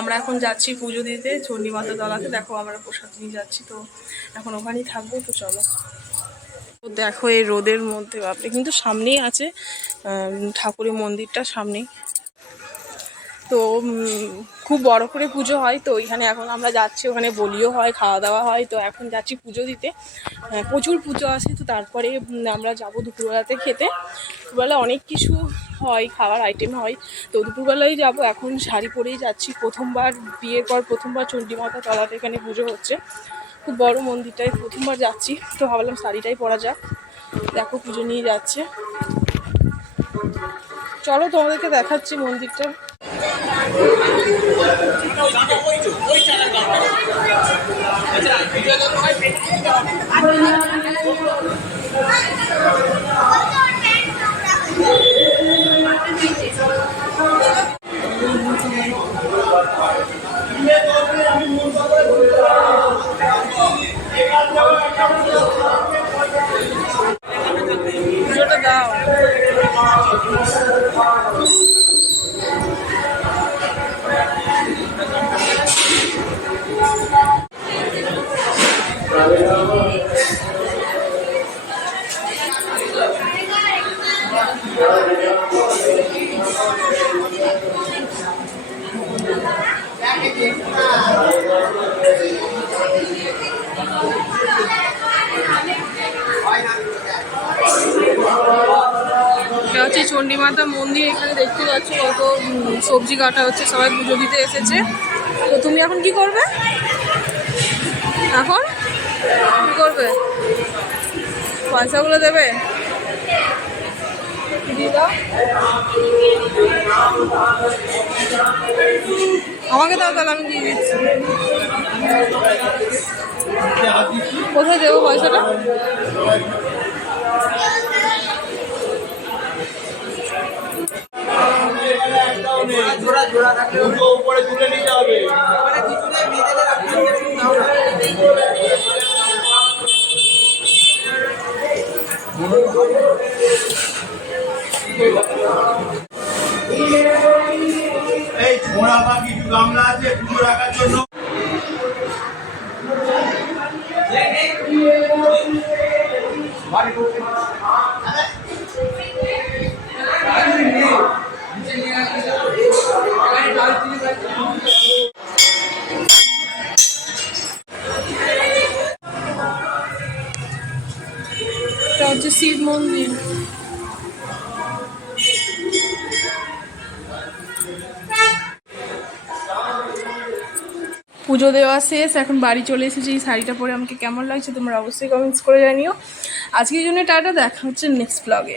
আমরা এখন যাচ্ছি পুজো দিতে চণ্ডীমাতা তলাতে। দেখো আমরা প্রসাদ নিয়ে যাচ্ছি, তো এখন ওখানেই থাকবো। তো চলো। তো দেখো এই রোদের মধ্যে বাপরে, কিন্তু সামনেই আছে ঠাকুরের মন্দিরটা সামনেই। তো খুব বড় করে পুজো হয়, তো ওইখানে এখন আমরা যাচ্ছি। ওখানে বলিও হয়, খাওয়া দাওয়া হয়। তো এখন যাচ্ছি পুজো দিতে। প্রচুর পুজো আছে, তো তারপরে আমরা যাবো দুপুরবেলাতে খেতে। দুপুরবেলা অনেক কিছু হয়, খাবার আইটেম হয়, তো দুপুরবেলায় যাব। এখন শাড়ি পরেই যাচ্ছি, প্রথমবার বিয়ের পর প্রথমবার চণ্ডীমাতা তলাতে এখানে পুজো হচ্ছে। খুব বড় মন্দিরটায় প্রথমবার যাচ্ছি, তো ভাবলাম শাড়িটাই পরা যাক। দেখো পুজো নিয়ে যাচ্ছে, চলো তোমাদেরকে দেখাচ্ছি মন্দিরটা। পুজোটা দাও। এটা হচ্ছে চণ্ডীমাতা মন্দির। এখানে দেখতে পাচ্ছ কত সবজি কাটা হচ্ছে, সবাই পুজো দিতে এসেছে। তো তুমি এখন কি করবে? এখন কি করবে? পয়সাগুলো দেবে? আমাকে দাও, তাহলে আমি দিয়ে দিচ্ছি। কোথায় দেবো পয়সাটা? উপরে তুলে নিতে হবে। এই ছোড়া বা কিছু গামলা আছে পুজো রাখার জন্য। এটা হচ্ছে শিব মন্দির। পুজো দেওয়া শেষ, এখন বাড়ি চলে এসেছি। এই শাড়িটা পরে আমাকে কেমন লাগছে তোমরা অবশ্যই কমেন্টস করে জানিও। আজকের জন্য টাটা, দেখা হচ্ছে নেক্সট ব্লগে।